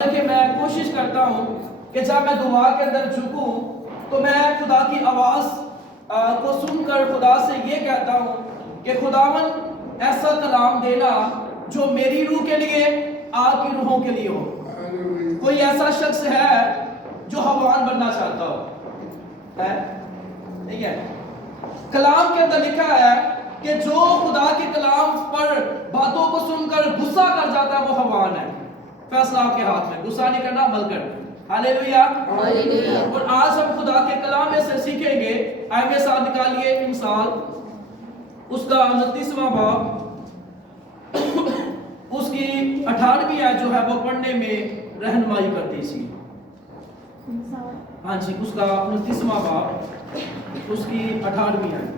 کہ میں کوشش کرتا ہوں کہ جب میں دعا کے اندر جھکوں تو میں خدا کی آواز کو سن کر خدا سے یہ کہتا ہوں کہ خداوند ایسا کلام دینا جو میری روح کے لیے آپ کی روحوں کے لیے ہو۔ کوئی ایسا شخص ہے جو حوان بننا چاہتا ہو؟ ہے ٹھیک ہے؟ کلام کے اندر لکھا ہے کہ جو خدا کے کلام پر باتوں کو سن کر غصہ کر جاتا ہے وہ حوان ہے۔ فیصلہ آپ کے ہاتھ میں، غصہ نہیں کرنا، عمل کرنا۔ ہاللیلویہ۔ اور آج ہم خدا کے کلام میں سے سیکھیں گے۔ آئے میرے ساتھ نکالیے انسان اس کا 29واں باب اس کی 18ویں آیت جو ہے وہ پڑھنے میں رہنمائی کرتی تھی۔ ہاں جی، اس کا 29واں باب اس کی 18ویں آیت۔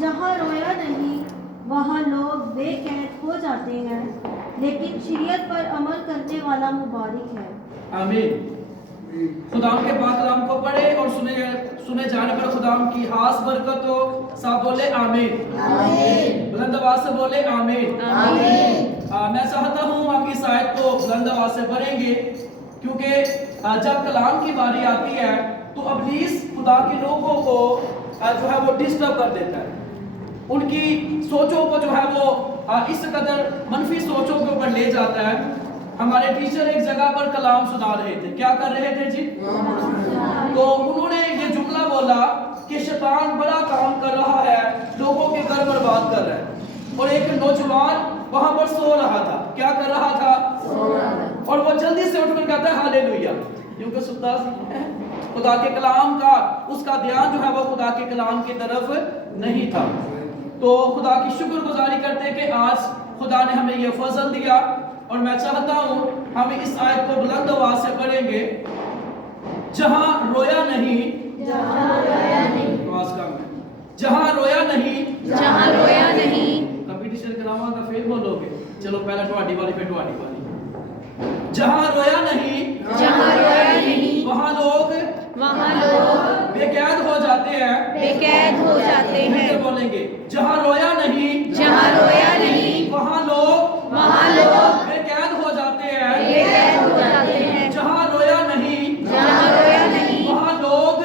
جہاں رویا نہیں وہاں لوگ بے قید ہو جاتے ہیں، لیکن شریعت پر عمل کرنے والا مبارک ہے۔ آمین۔ خدا کے پاک کلام کو پڑھے اور سنے جانے پر خدا کی خاص برکت ہو۔ سب بولے آمین۔ آمین۔ بلند آواز سے بولے آمین۔ آمین۔ میں چاہتا ہوں آپ اس آیت کو بلند آواز سے پڑھیں گے، کیونکہ جب کلام کی باری آتی ہے تو ابلیس خدا کے لوگوں کو جو ہے وہ ڈسٹرب کر دیتا ہے۔ ان کی سوچوں کو جو ہے وہ اس قدر منفی سوچوں کے اوپر لے جاتا ہے۔ ہمارے ٹیچر ایک جگہ پر کلام سنا رہے تھے، کیا کر رہے تھے جی؟ تو انہوں نے یہ جملہ بولا کہ شیطان بڑا کام کر رہا ہے، لوگوں کے گھر برباد کر رہا ہے۔ اور ایک نوجوان وہاں پر سو رہا تھا، کیا کر رہا تھا؟ اور وہ جلدی سے اٹھ کر کہتا ہے ہاللیلویہ، کیونکہ ستا خدا کے کلام کا اس کا دھیان جو ہے وہ خدا کے کلام کی طرف نہیں تھا۔ تو خدا کی شکر گزاری کرتے کہ آج خدا نے ہمیں یہ فضل دیا، اور میں چاہتا ہوں ہم اس آیت کو بلند آواز سے پڑھیں گے۔ جہاں رویا نہیں، آواز کم ہے، جہاں رویا نہیں، جہاں رویا نہیں، کمپٹیشن کراواں گا پھر بولو گے، چلو پہلا ٹواڈی والی پھر ٹواڈی والی۔ جہاں رویا نہیں، جہاں رویا نہیں، وہاں لوگ بے قید ہو جاتے ہیں، بے قید ہو جاتے ہیں۔ پھر بولیں گے جہاں رویا نہیں، جہاں رویا نہیں، وہاں لوگ بے قید ہو جاتے بے ہیں۔ قید ہو جاتے ہیں۔ جہاں رویا نہیں، جہاں رویا نہیں، وہاں لوگ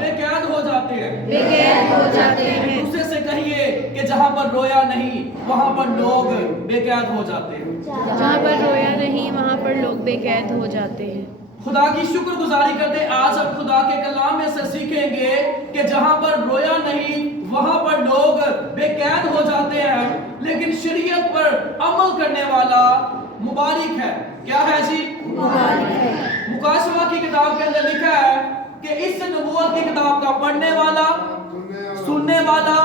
بے قید ہو جاتے ہیں۔ قید ہو جاتے ہیں۔ دوسرے سے کہیے کہ جہاں پر رویا نہیں وہاں پر لوگ بے قید ہو جاتے ہیں۔ جہاں پر رویا نہیں وہاں پر لوگ بے قید ہو جاتے ہیں۔ خدا کی شکر گزاری کرتے آج ہم خدا کے کلام میں سے سیکھیں گے کہ جہاں پر رویا نہیں وہاں پر لوگ بے قید ہو جاتے ہیں، لیکن شریعت پر عمل کرنے والا مبارک ہے۔ کیا ہے جی؟ مبارک ہے۔ مکاشفہ کی کتاب کے اندر لکھا ہے کہ اس نبوت کی کتاب کا پڑھنے والا، سننے والا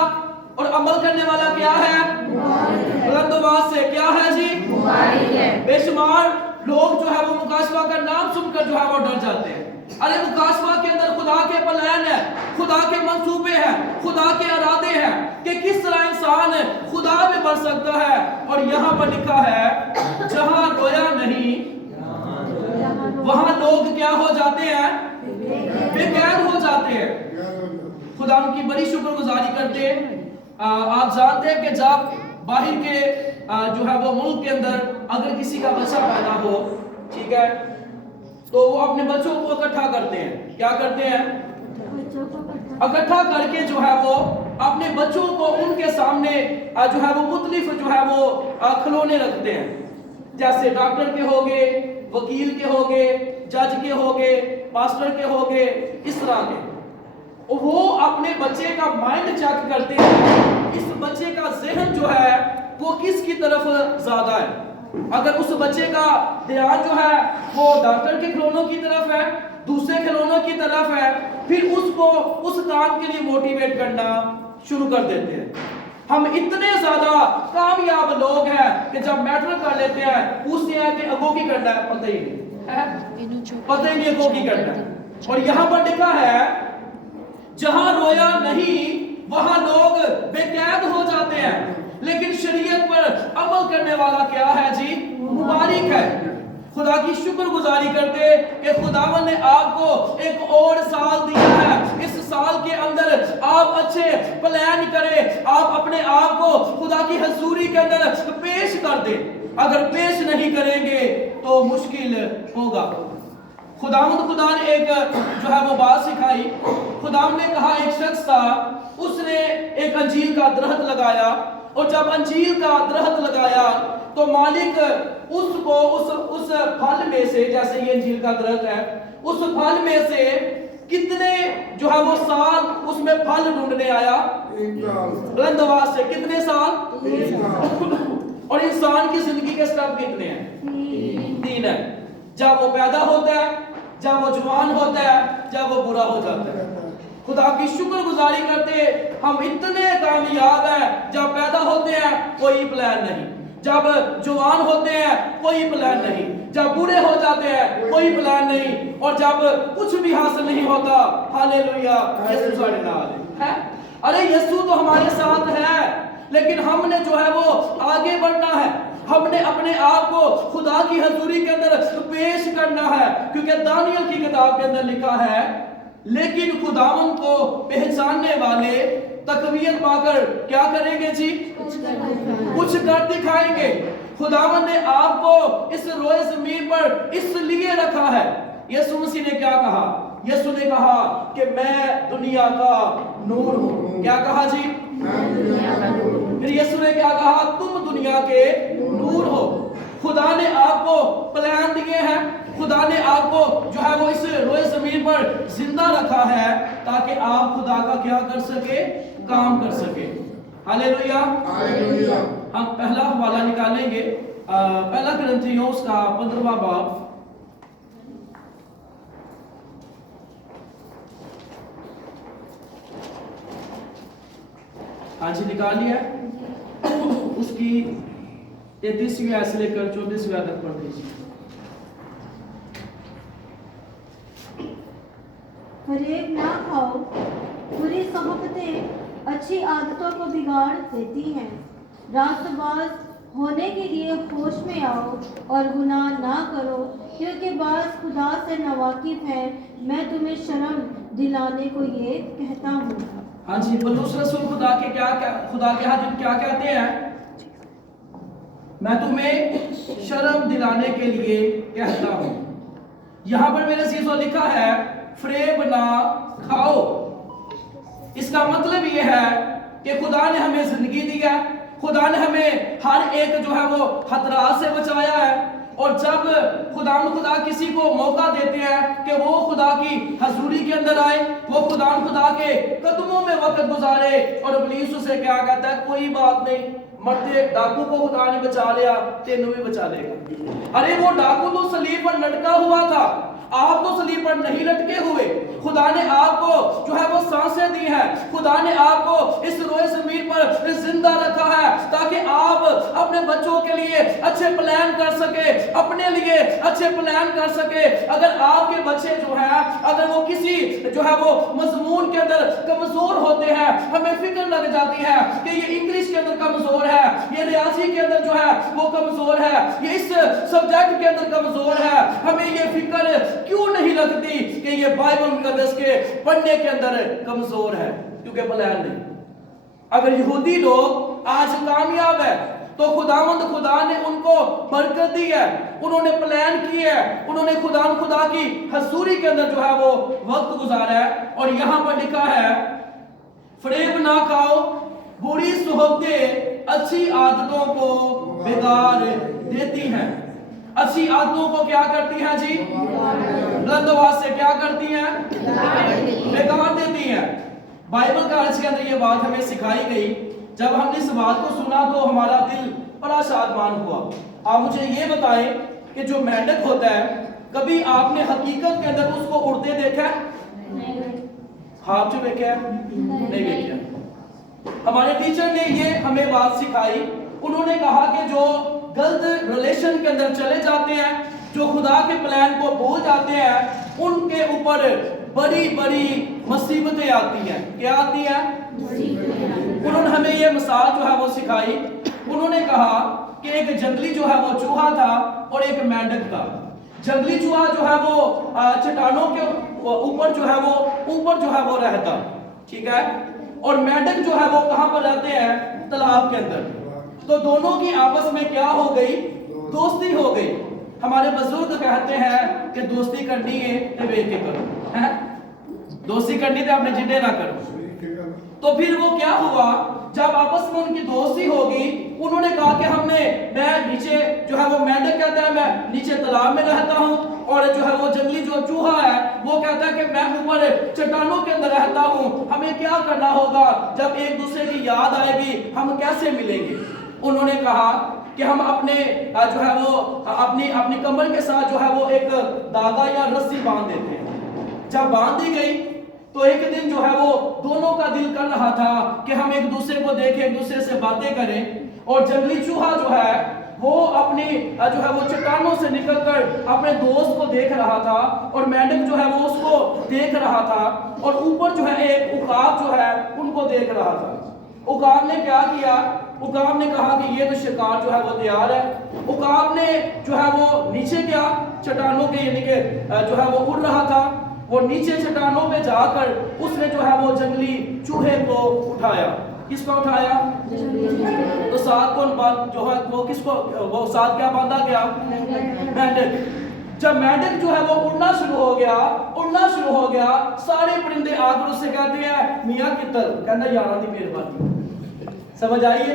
اور عمل کرنے والا کیا ہے؟ بلند آواز سے کیا ہے جی؟ مبارک ہے۔ بے شمار لوگ جو ہے وہ مکاشفہ کا نام سن کر جو ہے وہ ڈر جاتے ہیں۔ ارے مکاشفہ کے اندر خدا کے پلان ہے، خدا کے منصوبے ہیں، خدا کے ارادے ہیں کہ کس طرح انسان خدا میں بڑھ سکتا ہے۔ اور یہاں پر لکھا ہے جہاں رویا نہیں وہاں لوگ کیا ہو جاتے ہیں؟ بے قید ہو جاتے ہیں۔ خدا ان کی بڑی شکر گزاری کرتے۔ آپ جانتے ہیں کہ جب باہر کے جو ہے وہ ملک کے اندر اگر کسی کا بچہ پیدا ہو، ٹھیک ہے، تو وہ اپنے بچوں کو اکٹھا کرتے ہیں۔ کیا کرتے ہیں؟ اکٹھا کر کے جو ہے وہ اپنے بچوں کو ان کے سامنے جو ہے وہ مختلف جو ہے وہ کھلونے رکھتے ہیں، جیسے ڈاکٹر کے ہوگے، وکیل کے ہوگے، جج کے ہوگے، پاسٹر کے ہوگے، اس طرح کے۔ وہ اپنے بچے کا مائنڈ چیک کرتے ہیں، اس بچے کا ذہن جو ہے وہ کس کی طرف زیادہ ہے۔ اگر اس بچے کا دھیان جو ہے وہ ڈاکٹر کے کھلونوں کی طرف ہے، دوسرے کھلونوں کی طرف ہے، پھر اس کو اس کام کے لیے موٹیویٹ کرنا شروع کر دیتے ہیں۔ ہم اتنے زیادہ کامیاب لوگ ہیں کہ جب میٹرک کر لیتے ہیں پوچھتے ہیں کہ اگو کی کرنا ہے، پتہ ہی نہیں، پتہ ہی نہیں اگو کی کرنا ہے۔ اور یہاں پر لکھا ہے جہاں رویا نہیں وہاں لوگ بے قید ہو جاتے ہیں، لیکن شریعت پر عمل کرنے والا کیا ہے جی؟ مبارک ہے۔ खुदा की शुक्रगुजारी करते कि खुदावन ने आपको एक और साल दिया है। इस साल के अंदर आप अच्छे प्लान करें, आप अपने आप को खुदा की हजूरी के अंदर पेश कर दें। अगर पेश नहीं करेंगे तो मुश्किल होगा। खुदा ने एक जो है वो बात सिखाई। खुदा ने कहा एक शख्स था, उसने एक अंजीर का दरख्त लगाया, और जब अंजीर का दरख्त लगाया तो मालिक उसको उस फल में से, जैसे ये अंजीर का दरख्त है, उस फल में से कितने जो है वो साल उसमें फल ढूंढने आया, बुलंद आवाज से, कितने साल। और इंसान की जिंदगी के स्टेप कितने हैं? 3 है। जब वो पैदा होता है, जब वो जवान होता है, जब वो बुरा हो जाता है। खुदा की शुक्रगुजारी करते हम इतने कामयाब हैं। जब पैदा होते हैं कोई प्लान नहीं, जब जवान होते हैं कोई प्लान नहीं, जब बूढ़े हो जाते हैं कोई प्लान नहीं, और जब कुछ भी हासिल नहीं होता, हालेलुया, यीशु साढ़े नाल है। अरे यीशु तो हमारे साथ है, लेकिन हमने जो है वो आगे बढ़ना है। हमने अपने आप को खुदा की हजूरी के अंदर पेश करना है, क्योंकि दानियल की किताब के अंदर लिखा है, लेकिन खुदावन को पहचानने वाले तकवीयत पाकर क्या करेंगे जी? कुछ कर दिखाएंगे। खुदावन ने आपको इस रोए जमीन पर इसलिए रखा है। यीशु मसीह ने क्या कहा? यीशु ने कहा कि मैं दुनिया का नूर हूं। क्या कहा जी? फिर यीशु ने क्या कहा? तुम दुनिया के नूर हो। खुदा ने आपको प्लान दिए हैं, खुदा ने आपको जो है वो इस रोए जमीन पर जिंदा रखा है, ताकि आप खुदा का क्या कर सके? काम कर सके। हालेलुया। हम पहला हवाला निकालेंगे, पहला कुरिन्थियों उसका 15वां बाब। हाँ जी, निकाल लिया। उसकी 33वीं आयत से लेकर 34वीं आयत तक पढ़ दीजिए। फरेब ना खाओ, बुरी सोहबतें अच्छी आदतों को बिगाड़ देती हैं। रास्तबाज होने के लिए होश में आओ और गुनाह ना करो, क्योंकि बाज खुदा से नवाकिफ है। मैं तुम्हें शर्म दिलाने को ये कहता हूँ। हाँ जी, पौलुस रसूल खुदा के हाथ क्या कहते हैं? मैं तुम्हें शर्म दिलाने के लिए कहता हूँ। यहाँ पर मेरे सीसो लिखा है फरेब ना खाओ। इसका मतलब ये है कि खुदा ने हमें जिंदगी दी है, खुदा ने हमें हर एक जो है वो खतरात से बचाया है, और जब खुदा किसी को मौका देते हैं कि वो खुदा की हजूरी के अंदर आए, वो खुदा के कदमों में वक्त गुजारे, और इब्लीस उसे क्या कहता है? कोई बात नहीं, मरते डाकू को खुदा ने बचा लिया, तेनू भी बचा लेगा। अरे वो डाकू तो सलीब पर लटका हुआ था, आप तो सलीब पर नहीं लटके हुए। खुदा ने आपको जो है वो सांसें दी हैं, खुदा ने आपको इस रोए जमीन पर जिंदा रखा है, ताकि आप अपने बच्चों के लिए अच्छे प्लान कर सके, अपने लिए अच्छे प्लान कर सके। अगर आपके बच्चे जो है, अगर वो किसी जो है वो मजमून के अंदर कमजोर होते हैं, हमें फिक्र लग जाती है कि ये इंग्लिश के अंदर कमजोर है, ये रियाजी के अंदर जो है वो कमजोर है, ये इस सब्जेक्ट के अंदर कमजोर है, हमें ये फिक्र क्यों नहीं लगती कि ये बाइबल मुकद्दस के पढ़ने के अंदर कमजोर है? क्योंकि प्लान नहीं। अगर यहूदी लोग आज कामयाब है तो खुदा ने उनको बरकत दी है, उन्होंने प्लान किया है, उन्होंने खुदा की हजूरी के अंदर जो है वो वक्त गुजारा है। और यहां पर लिखा है फरेब ना खाओ, बुरी सोहबतें अच्छी आदतों को बिगाड़ देती हैं। अच्छी आदतों को क्या करती हैं जी? बुलंद आवाज से क्या करती हैं? बेकार देती हैं। बाइबल का अर्ज के अंदर ये बात हमें सिखाई गई। जब हमने इस बात को सुना तो हमारा दिल बड़ा शादमान हुआ। आप मुझे ये बताएं कि जो मेंढक होता है, कभी आपने हकीकत के अंदर उसको उड़ते देखा है? हाँ जो देखा है? नहीं देखा। हमारे टीचर ने ये हमें बात सिखाई। उन्होंने कहा कि जो गलत रिलेशन के अंदर चले जाते हैं, जो खुदा के प्लान को भूल जाते हैं, उनके ऊपर बड़ी बड़ी मुसीबतें आती हैं। क्या आती हैं? उन्होंने हमें ये मिसाल जो है वो सिखाई। उन्होंने कहा कि एक जंगली जो है वो चूहा था और एक मेंढक था। जंगली चूहा जो है वो चट्टानों के ऊपर जो है वो रहता, ठीक है, और मेंढक जो है वो कहां पर रहते हैं, तालाब के अंदर। तो दोनों की आपस में क्या हो गई, दोस्ती हो गई। हमारे बुजुर्ग कहते हैं कि दोस्ती करनी है तो वेख के करो, है दोस्ती करनी तो अपने जिंदे ना करो। तो फिर वो क्या हुआ, जब आपस में उनकी दोस्ती होगी, उन्होंने कहा कि मैं नीचे जो है वो मेंढक कहता है मैं नीचे तालाब में रहता हूँ, और जो है वो जंगली जो चूहा है वो कहता है कि मैं ऊपर चट्टानों के अंदर रहता हूँ। हमें क्या करना होगा, जब एक दूसरे की याद आएगी हम कैसे मिलेंगे। उन्होंने कहा कि हम अपने जो है वो अपनी कमर के साथ जो है वो एक धागा या रस्सी बांध देते हैं। जब बांध दी गई तो एक दिन जो है वो दोनों का दिल कर रहा था कि हम एक दूसरे को देखें, एक दूसरे से बातें करें। और जंगली चूहा जो है वो अपनी जो है वो चट्टानों से निकलकर अपने दोस्त को देख रहा था, और मेंढक जो है वो उसको देख रहा था, और ऊपर जो है एक उकाब जो है उनको देख रहा था। उकाब ने क्या किया, उकाब ने कहा कि ये तो शिकार जो है वो तैयार है। उकाब ने जो है वो नीचे गया चट्टानों के, यानी कि जो है वो उड़ रहा था, वो नीचे चट्टानों पे जाकर उसने जो है वो जंगली चूहे को उठाया। किसको उठाया, तो साथ कौन जो है वो किसको, वो साथ क्या बांधा गया, मेंढक। जब मेंढक जो है वो उड़ना शुरू हो गया, सारे परिंदे आकर उससे कहते हैं मियां कितर, कहना यारा दी मेहरबानी। समझ आइए,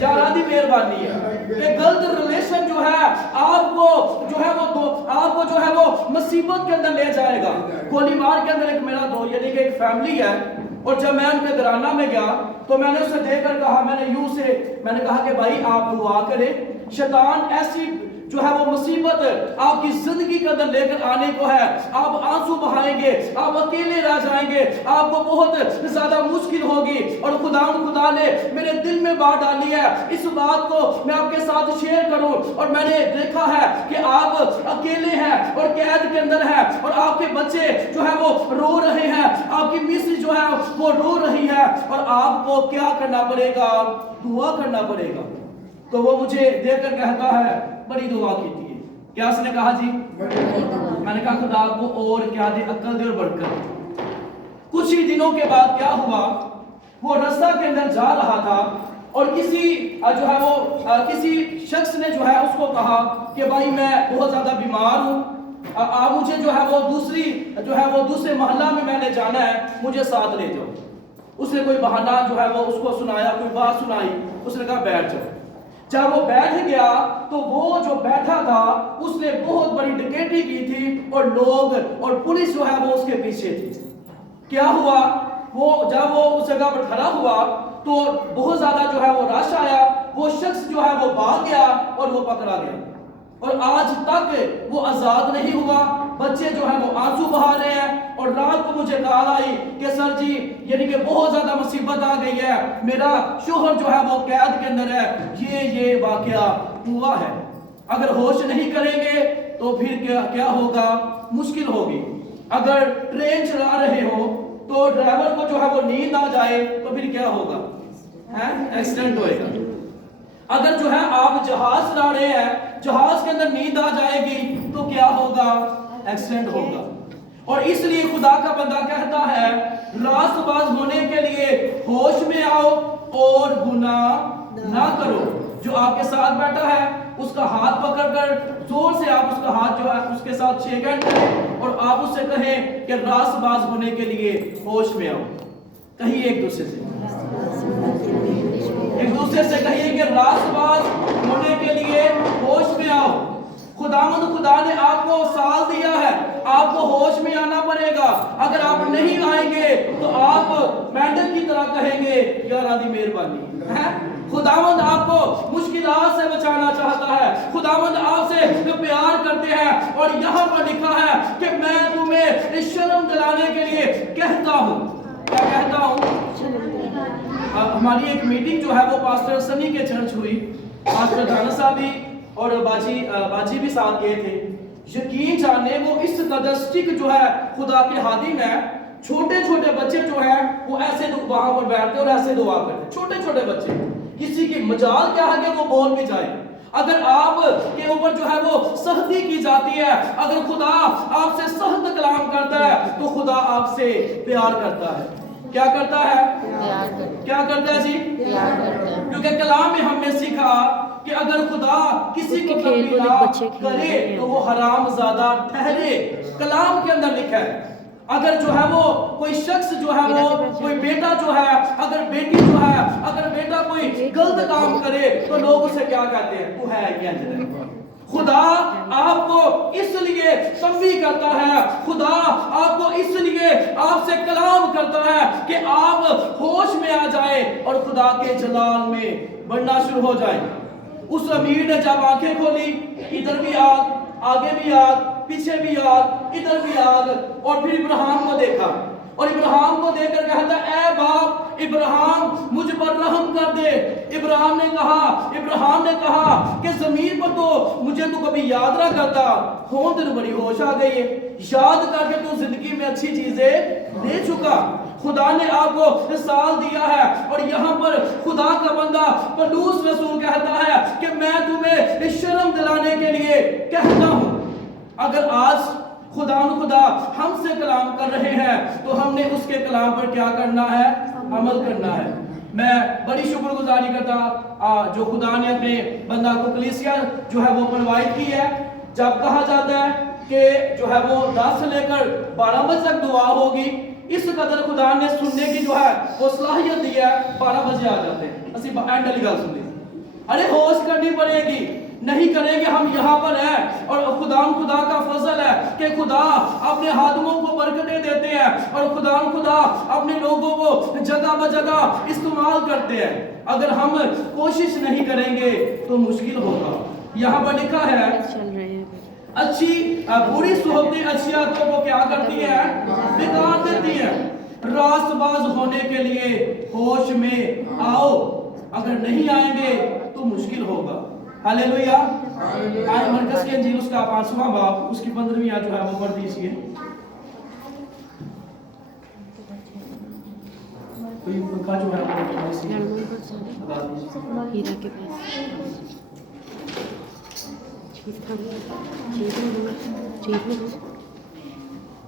यारा दी मेहरबानी है कि गलत रिलेशन जो है आपको जो है वो मुसीबत के अंदर ले जाएगा। गोलीमार के अंदर एक मेरा दो यानी कि एक फैमिली है, और जब मैं उनके घराना में गया तो मैंने उससे देखकर कहा, मैंने कहा कि भाई आप दुआ करें, शैतान ऐसी जो है वो मुसीबत आपकी जिंदगी के अंदर लेकर आने को है, आप आंसू बहाएंगे, आप अकेले रह जाएंगे, आपको बहुत ज्यादा मुश्किल होगी। और खुदा ने मेरे दिल में बात डाली है, इस बात को मैं आपके साथ शेयर करूं। और मैंने देखा है कि आप अकेले हैं और कैद के अंदर हैं, और आपके बच्चे जो है वो रो रहे हैं, आपकी मिस जो है वो रो रही है, और आपको क्या करना पड़ेगा, दुआ करना पड़ेगा। तो वो मुझे देखकर कहता है बड़ी दुआ कीजिए। क्या उसने कहा जी, मैंने कहा खुदा आपको और क्या दे, अक्ल दे और बरकत। कुछ ही दिनों के बाद क्या हुआ, वो रास्ता के अंदर जा रहा था, और किसी जो है वो किसी शख्स ने जो है उसको कहा कि भाई मैं बहुत ज्यादा बीमार हूँ, आप मुझे जो है वो दूसरे मोहल्ला में मैंने जाना है, मुझे साथ ले जाओ। उसने कोई बहाना जो है वो उसको सुनाया, कोई बात सुनाई, उसने कहा बैठ जाओ। जब वो बैठ गया तो वो जो बैठा था उसने बहुत बड़ी डकैती की थी, और लोग और पुलिस जो है वो उसके पीछे थी। क्या हुआ, जब वो उस जगह पर खड़ा हुआ तो बहुत ज्यादा जो है वो रश आया, वो शख्स जो है वो भाग गया और वो पकड़ा गया, और आज तक वो आजाद नहीं हुआ। बच्चे जो है वो आंसू बहा रहे हैं, और रात को मुझे कॉल आई कि सर जी यानी कि बहुत ज्यादा मुसीबत आ गई है, मेरा शोहर जो है वो कैद के अंदर है, ये वाकया हुआ है। अगर होश नहीं करेंगे तो फिर क्या होगा, मुश्किल होगी। अगर ट्रेन चला रहे हो तो ड्राइवर को जो है वो नींद आ जाए तो फिर क्या होगा, एक्सीडेंट होएगा। अगर जो है आप जहाज चला रहे हैं, जहाज के अंदर नींद आ जाएगी तो क्या होगा, एक्सीडेंट होगा। और इसलिए खुदा का बंदा कहता है रास्तबाज होने के लिए होश में आओ और गुनाह ना करो। जो आपके साथ बैठा है उसका हाथ पकड़कर जोर से आप उसका हाथ जो है उसके साथ शेक हैंड करें, और आप उससे कहें कि रास्तबाज होने के लिए होश में आओ। कहिए एक दूसरे से कहिए कि रास्तबाज होने के लिए होश में आओ। खुदा ने आपको साल दिया है, आपको होश में आना पड़ेगा। अगर आप नहीं आएंगे तो आप मेंढक की तरह कहेंगे या राधी मेहरबानी है। खुदावंद आपको मुश्किलात से बचाना चाहता है, खुदावंद आपसे प्यार करते हैं, और यहाँ पर लिखा है कि मैं तुम्हें शर्म दिलाने के लिए कहता हूँ। क्या कहता हूँ? हमारी एक मीटिंग जो है वो पास्टर सनी के चर्च हुई, पास्टर दाना साहब भी और बाजी भी साथ गए थे। यकीन जाने वो इस कदर स्टिक जो है खुदा के हादी में, छोटे छोटे बच्चे जो है वो ऐसे वहां पर बैठते और ऐसे दुआ करते, छोटे छोटे बच्चे। किसी की मजाल क्या है कि वो बोल भी जाए। اگر آپ کے اوپر جو ہے وہ سختی کی جاتی ہے, اگر خدا آپ سے سخت کلام کرتا ہے تو خدا آپ سے پیار کرتا ہے. کیا کرتا ہے؟ کیا کرتا ہے جی؟ کیونکہ کلام میں ہم نے سیکھا کہ اگر خدا کسی کو کبھی نہ کرے تو وہ حرام زادہ ٹھہرے. کلام کے اندر لکھا ہے اگر جو ہے وہ کوئی شخص جو ہے وہ کوئی بیٹا جو ہے, اگر بیٹی جو ہے, اگر بیٹا کوئی غلط کام کرے تو لوگ اسے کیا کہتے ہیں؟ تو ہے یہ انجر. خدا آپ کو اس لیے تنبیہ کرتا ہے, خدا آپ کو اس لیے آپ سے کلام کرتا ہے کہ آپ ہوش میں آ جائیں اور خدا کے جلال میں بڑھنا شروع ہو جائیں. اس امیر نے جب آنکھیں کھولی, ادھر بھی آگ, آگے بھی آگ, پیچھے بھی آگ, ادھر بھی آگ, اور پھر ابراہیم کو دیکھا اور ابراہیم کو دیکھ کر کہتا ہے اے باپ ابراہیم مجھ پر رحم کر دے. ابراہیم نے کہا کہ زمین پر تو مجھے تو کبھی یاد نہ کرتا, دن بڑی ہوش آ گئی ہے, یاد کر کے تو زندگی میں اچھی چیزیں لے چکا. خدا نے آپ کو مثال دیا ہے اور یہاں پر خدا کا بندہ پولس رسول کہتا ہے کہ میں تمہیں شرم دلانے کے لیے کہتا ہوں. اگر آج خدا ہم سے کلام کر رہے ہیں تو ہم نے اس کے کلام پر کیا کرنا ہے؟ عمل کرنا ہے. میں بڑی شکر گزاری کرتا جو خدا نے اپنے بندہ کو کلیسیا جو ہے وہ پرووائڈ کی ہے. جب کہا جاتا ہے کہ جو ہے وہ 10 سے لے کر 12 بجے تک دعا ہوگی, اس قدر خدا نے سننے کی جو ہے وہ صلاحیت دی ہے. 12 بجے آ جاتے ہیں اسی اینڈ والی گل سنتے, ارے ہوش کرنی پڑے گی, نہیں کریں گے ہم یہاں پر ہیں. اور خدا کا فضل ہے کہ خدا اپنے خادموں کو برکتیں دیتے ہیں اور خدا اپنے لوگوں کو جگہ بجگہ استعمال کرتے ہیں. اگر ہم کوشش نہیں کریں گے تو مشکل ہوگا. یہاں پر لکھا ہے اچھی بری صحبتیں اچھی عادتوں کو کیا کرتی ہے؟ بگاڑ دیتی ہے. راست باز ہونے کے لیے ہوش میں آؤ, اگر نہیں آئیں گے تو مشکل ہوگا. ہاللیلویا. آئے مرکز کی انجیل اس کا 5واں باب اس کی 15ویں آیت جو ہے وہ پڑھ دیجئے. کوئی پنکھا جو ہے ہیرا کے پاس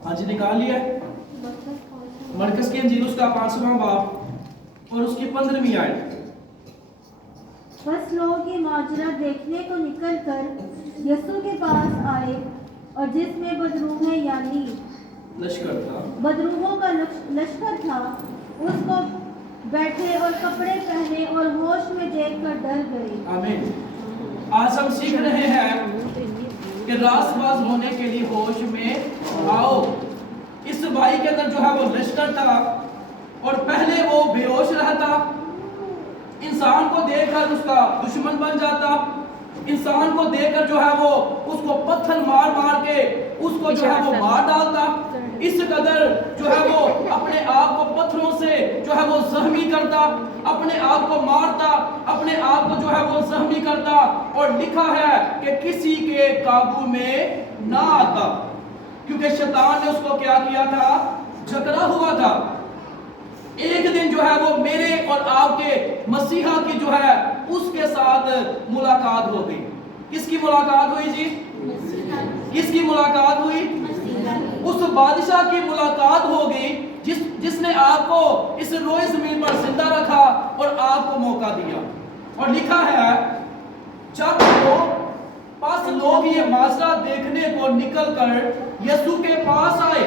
ہاں جی نکال لیا. مرکز کی انجیل اس کا 5واں باب اور اس کی 15ویں آیت. بس لوگ یہ ماجرا دیکھنے کو نکل کر یسوع کے پاس آئے اور جس میں بدروح یعنی بدروحوں کا لشکر تھا اس کو بیٹھے اور کپڑے پہنے اور ہوش میں دیکھ کر ڈر گئے. آمین. آج ہم سیکھ رہے ہیں کہ راست باز ہونے کے لیے ہوش میں آؤ. اس بھائی کے اندر جو ہے وہ لشکر تھا اور پہلے وہ بے ہوش رہتا, انسان کو دیکھ کر اس کا دشمن بن جاتا, انسان کو دیکھ کر جو ہے وہ اس کو پتھر مار مار کے اس کو جو ہے وہ مار ڈالتا. اس قدر جو ہے وہ اپنے آپ کو پتھروں سے جو ہے وہ زخمی کرتا, اپنے آپ کو مارتا, اپنے آپ کو جو ہے وہ زخمی کرتا. اور لکھا ہے کہ کسی کے قابو میں نہ آتا کیونکہ شیطان نے اس کو کیا کیا تھا؟ جکڑا ہوا تھا. ایک دن جو ہے وہ میرے اور آپ کے مسیحا کی جو ہے اس کے ساتھ ملاقات ہو گئی. کس کی ملاقات ہوئی جی؟ کس کی ملاقات ہوئی؟ اس بادشاہ کی ملاقات ہو گئی جس نے آپ کو اس روئے زمین پر زندہ رکھا اور آپ کو موقع دیا. اور لکھا ہے جب لوگ یہ ماجرا دیکھنے کو نکل کر یسوع کے پاس آئے,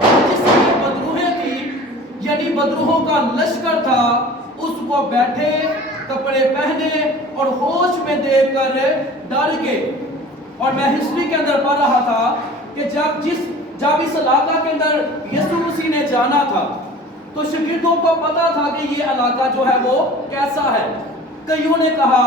جس کی بدروہیں تھی یعنی بدروہوں کا لشکر تھا, اس کو بیٹھے کپڑے پہنے اور ہوش میں دیکھ کر ڈر گئے. اور میں ہسٹری کے اندر پڑھ رہا تھا کہ جب اس علاقہ کے اندر یسوع مسیح نے جانا تھا تو شاگردوں کو پتا تھا کہ یہ علاقہ جو ہے وہ کیسا ہے. کئیوں نے کہا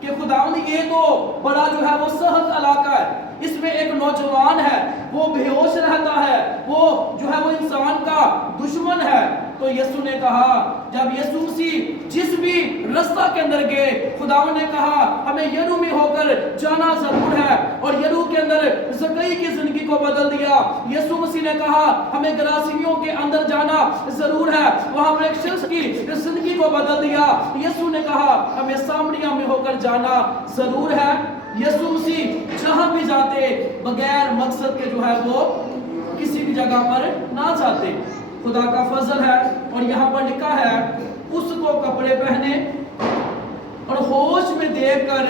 کہ خداوند یہ تو بڑا جو ہے وہ سخت علاقہ ہے, اس میں ایک نوجوان ہے وہ بے ہوش رہتا ہے, وہ جو ہے وہ انسان کا دشمن ہے. تو یسوع نے کہا, جب یسوع مسیح جس بھی रस्ता के अंदर गए, खुदावन ने कहा हमें यरू में होकर जाना जरूर है, और यरू के अंदर ज़कई की जिंदगी को बदल दिया। यीशु मसीह ने कहा हमें गरासीनियों के अंदर जाना जरूर है, वहां पर एक शख्स की जिंदगी को बदल दिया। यीशु ने कहा हमें सामरिया में होकर जाना जरूर है। यीशु मसीह जहां भी जाते बगैर मकसद के जो है वो किसी भी जगह पर ना जाते। खुदा का फजल है, और यहाँ पर लिखा है उसको कपड़े पहने और होश में देखकर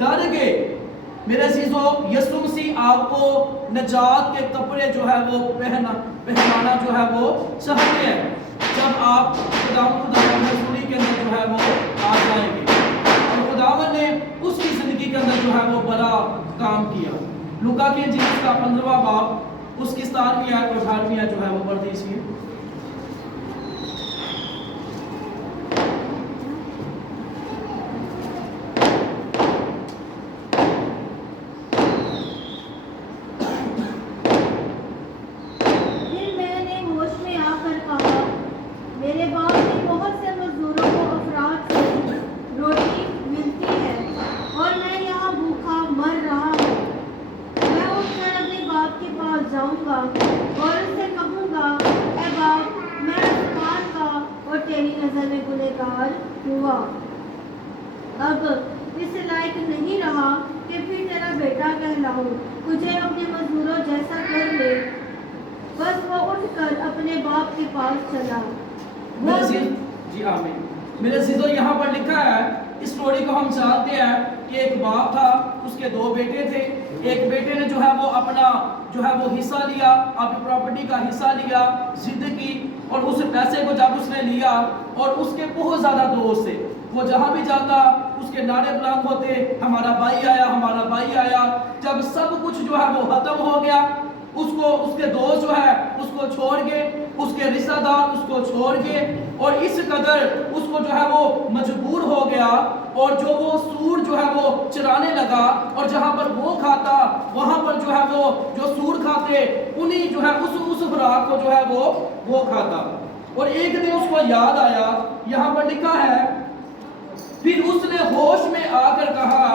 डर गए। मेरे अजीजों, यीशु मसीह आपको नजात के कपड़े जो है वो पहनाना जो है वो चाहते हैं जब आप खुदावन रसूली के अंदर जो है वो आ जाएंगे। और खुदावन ने उसकी जिंदगी के अंदर जो है वो बड़ा काम किया। लूका की इंजील का 15वां बाब उसकी 17वीं आयत और 18वीं आयत जो है वो पढ़ दीजिए। फिर मैंने होश में आकर कहा, मेरे बाप के बहुत से मजदूरों को अफराद से रोटी मिलती है और मैं यहाँ भूखा मर रहा हूँ। मैं उठकर अपने बाप के पास जाऊँगा और उससे कहूँगा, ऐ बाप, मैं आसमान का और तेरी नज़र में गुनहगार हुआ। अब इस लायक नहीं रहा कि फिर तेरा बेटा कहलाऊं। मुझे अपने मजदूरों जैसा कर ले। बस वो उठकर अपने बाप के पास चला। जी आमीन। मेरे अजीजों, यहाँ पर लिखा है, इस स्टोरी को हम जानते हैं कि एक बाप था, उसके 2 बेटे थे। एक बेटे ने जो है वो अपना जो है वो हिस्सा लिया, अपनी प्रॉपर्टी का हिस्सा लिया, जिद की, और उस पैसे को जब उसने लिया और उसके बहुत ज़्यादा दोस्त थे, वो जहाँ भी जाता उसके नारे बुलंद होते, हमारा भाई आया, हमारा भाई आया। जब सब कुछ जो है वो खत्म हो गया, उसको उसके दोस्त जो है उसको छोड़ के, उसके रिश्तेदार उसको छोड़ के, और इस कदर उसको जो है वो मजबूर हो गया, और जो वो सूर जो है वो चराने लगा, और जहाँ पर वो खाता वहाँ पर जो है वो जो सूर खाते उन्हीं जो है उस खुराक को जो है वो खाता। और एक दिन उसको याद आया, यहाँ पर लिखा है, फिर उसने होश में आकर कहा,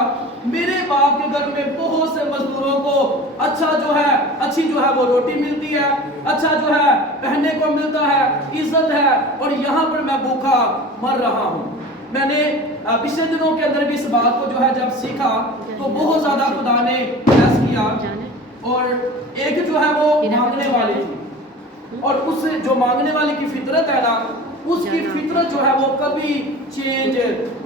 मेरे बाप के घर में बहुत से मजदूरों को अच्छी जो है वो रोटी मिलती है, अच्छा जो है पहनने को मिलता है, इज्जत है, और यहाँ पर मैं भूखा मर रहा हूँ। मैंने पिछले दिनों के अंदर भी इस बात को जो है जब सीखा तो बहुत ज्यादा खुदा ने प्रयास किया। और एक जो है वो मांगने वाली थी, और उस जो मांगने वाली की फितरत है ना, उसकी फितरत जो है वो कभी चेंज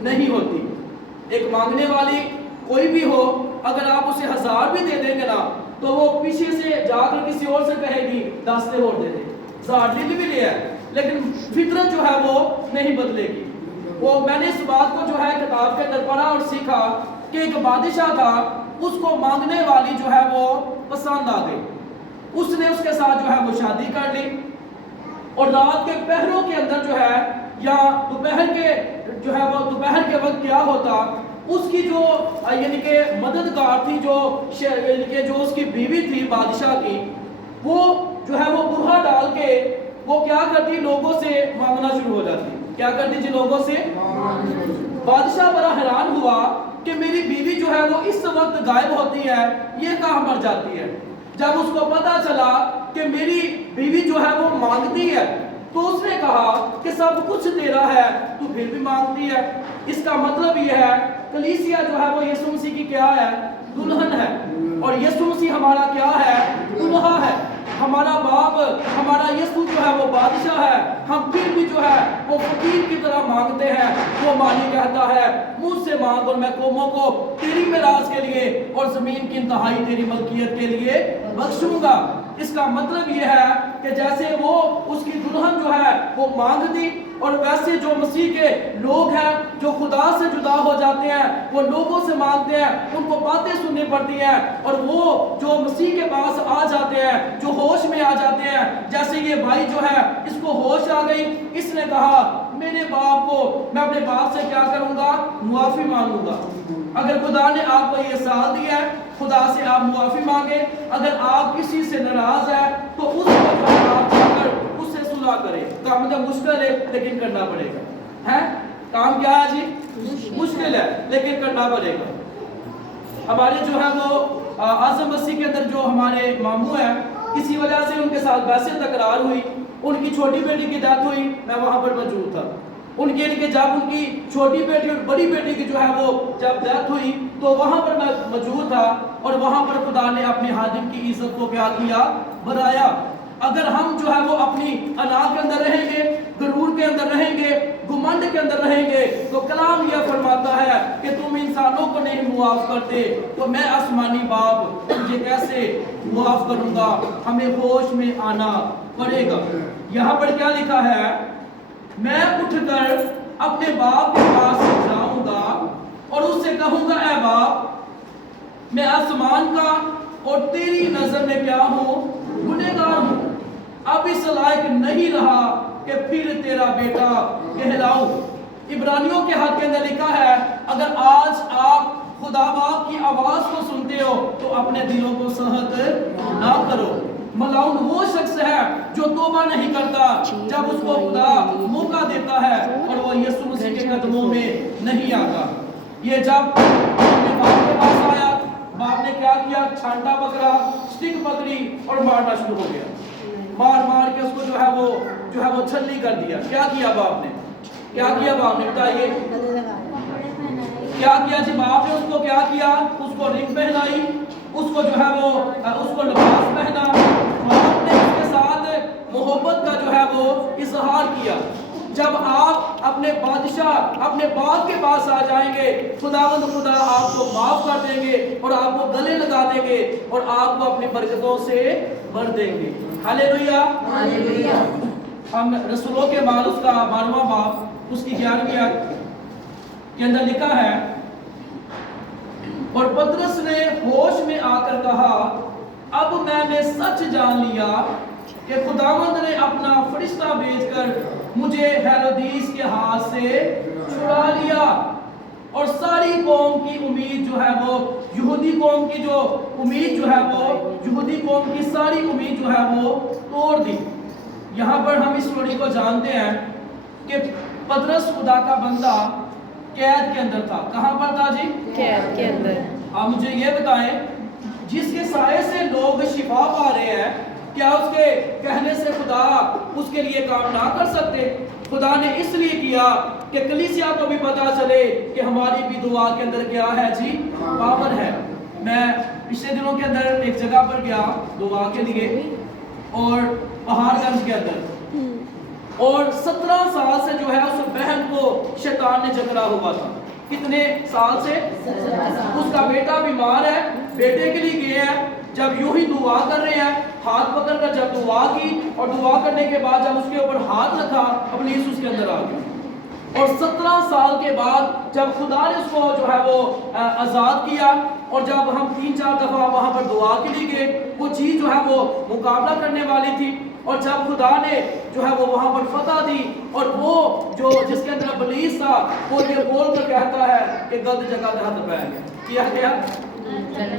नहीं होती। एक मांगने वाली कोई भी हो, अगर आप उसे 1000 भी दे देंगे ना, तो वो पीछे से जाकर किसी और से कहेगी 10 दे और दे दे, 1000 भी लिया है, लेकिन फितरत जो है वो नहीं बदलेगी। वो मैंने इस बात को जो है किताब के अंदर पढ़ा और सीखा कि एक बादशाह था, उसको मांगने वाली जो है वो पसंद आ गई। उसने उसके साथ जो है वो शादी कर ली, और रात के पहरों के अंदर जो है, या दोपहर के जो है वो दोपहर के वक्त क्या होता, उसकी जो यानी कि मददगार थी, यानी कि जो उसकी बीवी थी बादशाह की, वो जो है वो बुरहा डाल के वो क्या करती, लोगों से मांगना शुरू हो जाती। क्या करती थी? लोगों से। बादशाह बड़ा हैरान हुआ कि मेरी बीवी जो है वो इस वक्त गायब होती है, ये कहाँ मर जाती है। जब उसको पता चला कि मेरी बीवी जो है वो मांगती है, तो उसने कहा कि सब कुछ तेरा है, तू फिर भी मांगती है। इसका मतलब ये है, कलीसिया जो है वो यीशु मसीह की क्या है? दुल्हन है। और यीशु मसीह हमारा क्या है? दुल्हा है। हमारा बाप, हमारा यीशु जो है वो बादशाह है। हम फिर भी जो है वो फकीर की तरह मांगते हैं। वो मालिक कहता है, मुझसे मांग और मैं कौमों को तेरी मिरास के लिए और जमीन की इंतहाई तेरी मलकियत के लिए बख्शूंगा। इसका मतलब यह है कि जैसे वो उसकी दुल्हन जो है वो मांगती, और वैसे जो मसीह के लोग हैं जो खुदा से जुदा हो जाते हैं, वो लोगों से मांगते हैं, उनको बातें सुननी पड़ती हैं, और वो जो मसीह के पास आ जाते हैं, जो होश में आ जाते हैं, जैसे ये भाई जो है इसको होश आ गई, इसने कहा मेरे बाप को, मैं अपने बाप से क्या करूंगा? मुआफी मांगूंगा। अगर खुदा ने आपको ये साल दिया है, खुदा से आप मुआफी मांगे। अगर आप किसी से नाराज है तो उस वक्त आप जाकर उससे सुलह करें। काम तो मुश्किल है लेकिन करना पड़ेगा। है काम क्या है जी? मुश्किल है, लेकिन करना पड़ेगा। हमारे जो है वो आज़म मसीह के अंदर जो हमारे मामू हैं, किसी वजह से उनके साथ वैसे तकरार हुई, उनकी छोटी बेटी की डेथ हुई, मैं वहाँ पर मौजूद था। उनके लिए जब उनकी छोटी बेटी और बड़ी बेटी की जो है वो जब डेथ हुई तो वहाँ पर मैं मौजूद था, और वहाँ पर खुदा ने अपने हाजिम की इज्जत को क्या किया, बढ़ाया। अगर हम जो है वो अपनी अना के अंदर रहेंगे, गरूर के अंदर रहेंगे, घुमंड के अंदर रहेंगे, तो कलाम यह फरमाता है कि तुम इंसानों को नहीं मुआफ करते तो मैं आसमानी बाप तुझे कैसे मुआफ करूंगा। हमें होश में आना पड़ेगा। यहाँ पर क्या लिखा है, मैं उठकर अपने बाप के पास जाऊंगा और उससे कहूंगा, ऐ बाप, मैं आसमान का और तेरी नजर में क्या हूँ, गुनहगार हूँ। अब इस लायक नहीं रहा कि फिर तेरा बेटा कहलाऊं। इब्रानियों के हाथ के अंदर लिखा है, अगर आज आप खुदा बाप की आवाज को सुनते हो तो अपने दिलों को सहत ना करो। मलाउन वो शख्स है जो तौबा नहीं करता जब उसको खुदा मौका देता है और वो यीशु मसीह के कदमों में नहीं आता। ये जब अपने बाप के पास आया, बाप ने क्या किया, छांटा पकड़ा, स्टिक पकड़ी और मारना शुरू हो गया। मार मार के उसको जो है वो छल्ली कर दिया। क्या किया बाप ने, क्या किया बाप ने, बताइए क्या किया जी बाप ने? उसको क्या किया, उसको रिंग पहनाई, उसको जो है वो उसको लिबास पहना, बाप ने उसके साथ मोहब्बत का जो है वो इजहार किया। जब आप अपने बादशाह, अपने बाप के पास आ जाएंगे, खुदावंद खुदा आपको माफ कर देंगे और आपको गले लगा देंगे और आपको अपनी बरकतों से भर देंगे। Hallelujah, hallelujah. हम रसूलों के माल उसका 12वां बाब उसकी 11वीं आयत के अंदर लिखा है, और पतरस ने होश में आकर कहा, अब मैंने सच जान लिया कि खुदावंद ने अपना फरिश्ता भेजकर मुझे हेरोदीस के हाथ से छुड़ा लिया और सारी कौम की उम्मीद जो है वो, यहूदी कौम की जो उम्मीद जो है वो, यहूदी कौम की सारी उम्मीद जो है वो तोड़ दी। यहाँ पर हम इस स्टोरी को जानते हैं कि पतरस खुदा का बंदा कैद के अंदर था। कहाँ पर था जी? कैद के अंदर। आप मुझे ये बताएं, जिसके साये से लोग शिफा पा रहे हैं, क्या उसके कहने से खुदा उसके लिए काम ना कर सकते? खुदा ने इसलिए किया कि कलीसिया को भी पता चले कि हमारी भी दुआ के अंदर क्या है जी, पावर है। मैं पिछले दिनों के अंदर एक जगह पर गया दुआ के लिए, और पहाड़गंज के अंदर, और 17 साल से जो है उस बहन को शैतान ने जकड़ा हुआ था। कितने साल से? उसका बेटा बीमार है, बेटे के लिए गए हैं, जब यूं ही दुआ कर रहे हैं, हाथ पकड़कर जब दुआ की और दुआ करने के बाद जब उसके ऊपर हाथ रखा, इब्लीस उसके अंदर आ गया। और 17 साल के बाद जब खुदा ने उसको जो है वो आज़ाद किया, और जब हम 3-4 दफ़ा वहाँ पर दुआ के लिए गए, वो चीज़ जो है वो मुकाबला करने वाली थी, और जब खुदा ने जो है वो वहाँ पर फतह दी, और वो जो जिसके अंदर इब्लीस था वो ये बोल कर कहता है कि गलत जगह पे हाथ पै गया।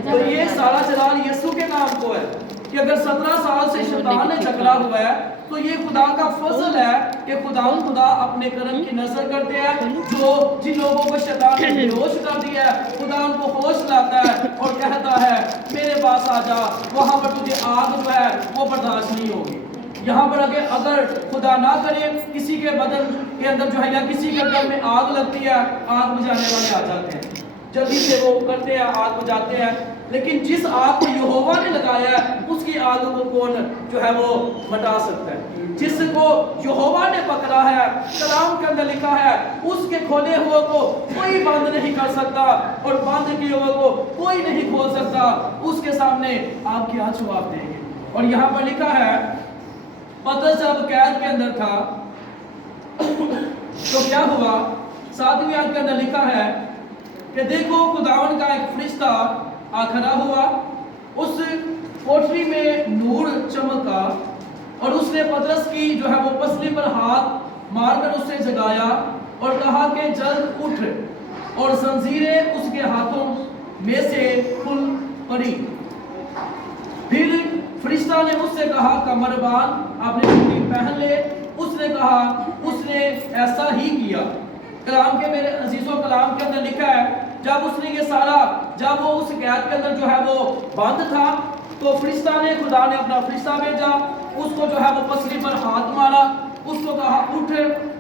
तो ये सारा जलाल यीशु के नाम को है कि अगर 17 साल से शैतान ने जकड़ा हुआ है, तो ये खुदा का फजल है कि खुदा अपने करम की नजर करते हैं। जो जिन लोगों को शैतान ने बेहोश कर दिया है, खुदा उनको होश लाता है और कहता है मेरे पास आ जा, वहां पर तुझे आग जो है वो बर्दाश्त नहीं होगी। यहाँ पर अगर खुदा ना करे किसी के बदन के अंदर जो है या किसी के घर में आग लगती है, आग बुझाने वाले आ जाते हैं, जल्दी से वो करते हैं, आग बुझाते हैं। लेकिन जिस आग को यहोवा ने लगाया है, उसकी आग को कौन जो है वो मिटा सकता है? जिसको यहोवा ने पकड़ा है, कलाम के अंदर लिखा है, उसके खोले हुए को कोई बंद नहीं कर सकता और बंद किए हुए को कोई नहीं खोल सकता। उसके सामने आप क्या जवाब देंगे? और यहाँ पर लिखा है, पतरस जब कैद के अंदर था तो क्या हुआ? 7वीं आयत के अंदर लिखा है कि देखो खुदावन का एक फरिश्ता आ खड़ा हुआ, उस कोठरी में नूर चमका और उसने पतरस की जो है वो पसली पर हाथ मारकर उसे जगाया और कहा कि जल्द उठ, और जंजीरें उसके हाथों में से खुल पड़ी। फिर फरिश्ता ने उससे कहा कमरबान अपनी टोपी पहन ले। उसने कहा, उसने ऐसा ही किया। कलाम के मेरे अजीजों कलाम के अंदर लिखा है जब उसने ये सारा जब वो उस कैद के अंदर जो है वो बंद था तो फरिश्ता ने खुदा ने अपना फरिश्ता भेजा उसको जो है वो पसली पर हाथ मारा उसको कहा उठ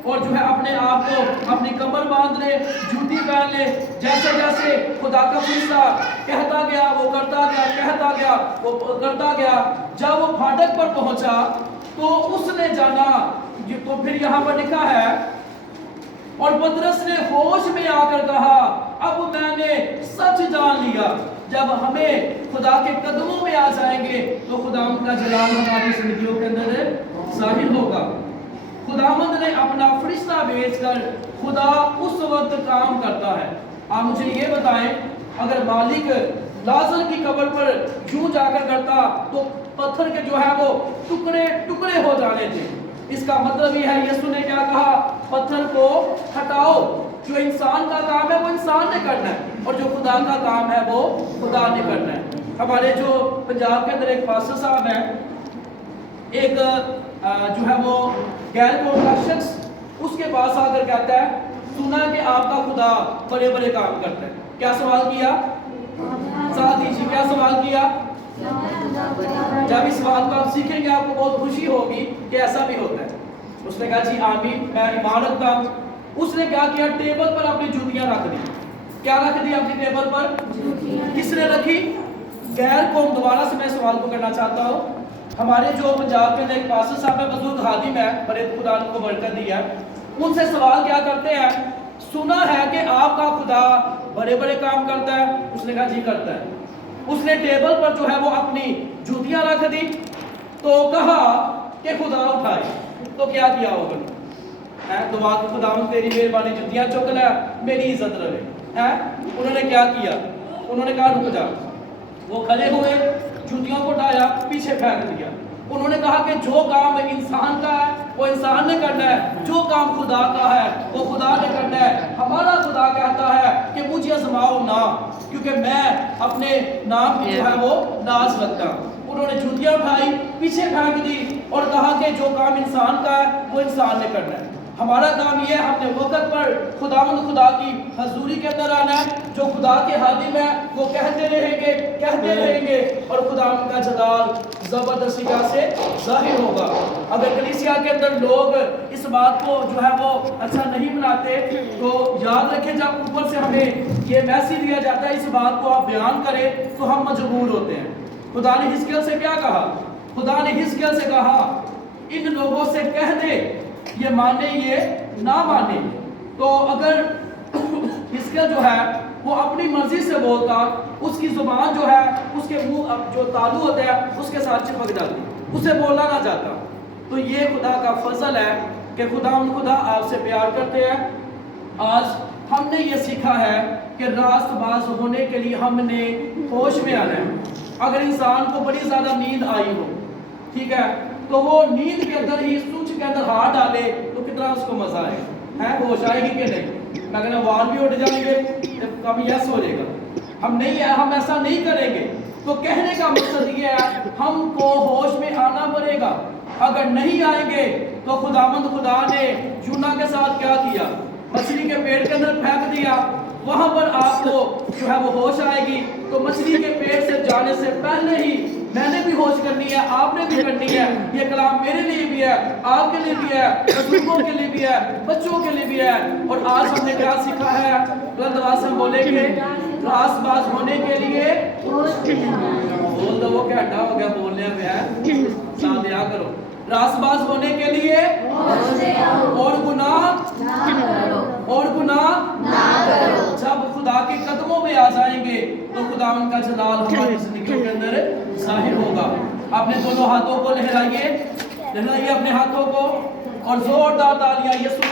और जो है अपने आप को अपनी कमर बांध ले जूती पहन ले जैसे जैसे खुदा का फरिश्ता कहता गया वो करता गया कहता गया वो करता गया जब वो फाटक पर पहुंचा तो उसने जाना तो फिर यहाँ पर लिखा है और पतरस ने होश में आकर कहा अब मैंने सच जान लिया जब हमें खुदा के कदमों में आ जाएंगे तो खुदावंद का जलाल हमारी जिंदगियों के अंदर जाहिर होगा। खुदावंद ने अपना फरिश्ता भेजकर खुदा उस वक्त काम करता है। आप मुझे ये बताएं अगर मालिक लाजर की कब्र पर यूं जाकर करता तो पत्थर के जो है वो टुकड़े टुकड़े हो जाने थे। इसका मतलब ये है यीशु ने क्या कहा पत्थर को हटाओ जो इंसान का काम है वो इंसान ने करना है और जो खुदा का काम है वो खुदा ने करना है। हमारे जो पंजाब के अंदर एक पास्टर साहब है एक जो है वो गैर कौम का शख्स उसके पास आकर कहता है सुना कि आपका खुदा बड़े बड़े काम करता है। क्या सवाल किया साथ दीजिए क्या सवाल किया जब इस बात को आप सीखेंगे आपको बहुत खुशी होगी कि ऐसा भी होता है। उसने कहा जी आमीन मैं ईमान रखता हूं। उसने क्या किया टेबल पर अपनी जूतियां रख दी। क्या रख दी अपनी टेबल पर किसने रखी गैर कौम। दोबारा से मैं सवाल को करना चाहता हूं हमारे जो पंजाब के एक पास्टर साहब है बुजुर्ग हादिम है बड़े खुदा को बरकत दी है उनसे सवाल क्या करते हैं सुना है कि आपका खुदा बड़े बड़े काम करता है। उसने कहा जी करता है। उसने टेबल पर जो है वो अपनी जूतियां रख दी तो कहा कि खुदा उठाए तो क्या किया होगा दुआ की खुदावंद तेरी मेहरबानी जूतियां चुक ले मेरी इज्जत रहे हैं। उन्होंने क्या किया उन्होंने कहा रुक जा। वो खड़े हुए जूतियों को उठाया पीछे फेंक दिया। उन्होंने कहा कि जो काम इंसान का है वो इंसान ने करना है जो काम खुदा का है वो खुदा ने करना है। हमारा खुदा कहता है कि मुझे आजमाओ ना क्योंकि मैं अपने नाम की जो है वो नाज रखता। उन्होंने जूतियां उठाई पीछे फेंक दी और कहा कि जो काम इंसान का है वो इंसान ने करना है। हमारा काम ये है हमने वक्त पर खुदावंद खुदा की हजूरी के अंदर आना है। जो खुदा के हादिम है वो कहते रहेंगे और खुदावंद का जलाल जबरदस्ती से जाहिर होगा। अगर कलीसिया के अंदर लोग इस बात को जो है वो अच्छा नहीं मनाते तो याद रखें जब ऊपर से हमें ये मैसेज दिया जाता है इस बात को आप बयान करें तो हम मजबूर होते हैं। खुदा ने हिजकिय्याह से क्या कहा खुदा ने हिजकिय्याह से कहा इन लोगों से कह दे ये माने ये ना माने। तो अगर हिजकिय्याह जो है वो अपनी मर्जी से बोलता उसकी जुबान जो है उसके मुंह जो तालू होता है उसके साथ चिपक जाती उसे बोलना ना जाता। तो ये खुदा का फजल है कि खुदा आपसे प्यार करते हैं। आज हमने ये सीखा है कि रास्तबाज होने के लिए हमने होश में आना है। अगर इंसान को बड़ी ज्यादा नींद आई हो ठीक है तो वो नींद के अंदर ही सूच के अंदर हाथ डाले तो कितना उसको मजा आएगा है होश आएगी कि नहीं। मैं कहना वाल भी उठ जाएंगे कब यस हो जाएगा। हम ऐसा नहीं करेंगे। तो कहने का मकसद ये है हमको होश में आना पड़ेगा। अगर नहीं आएंगे तो खुदावंद खुदा ने यूना के साथ क्या किया मछली के पेट के अंदर फेंक दिया। वहां पर आपको जो है वो होश आएगी। तो मछली के पेट से जाने से पहले ही मैंने भी होश करनी है आपने भी करनी है। ये कलाम मेरे लिए भी है आपके लिए भी है बुजुर्गों के लिए भी है बच्चों के लिए भी है। और आज हमने क्या सीखा है बुलंद आवाज से बोलेंगे रास्तबाज होने के लिए बोल दो वो क्या हटा हो गया बोलने में है साथ दिया करो। रास्तबाज होने के लिए और गुनाह ना करो। जब खुदा के कदमों में आ जाएंगे तो खुदावंद का जलाल हमारी जिंदगी के अंदर जाहिर होगा। अपने दोनों हाथों को लहराइए अपने हाथों को और जोरदार तालियां यीशु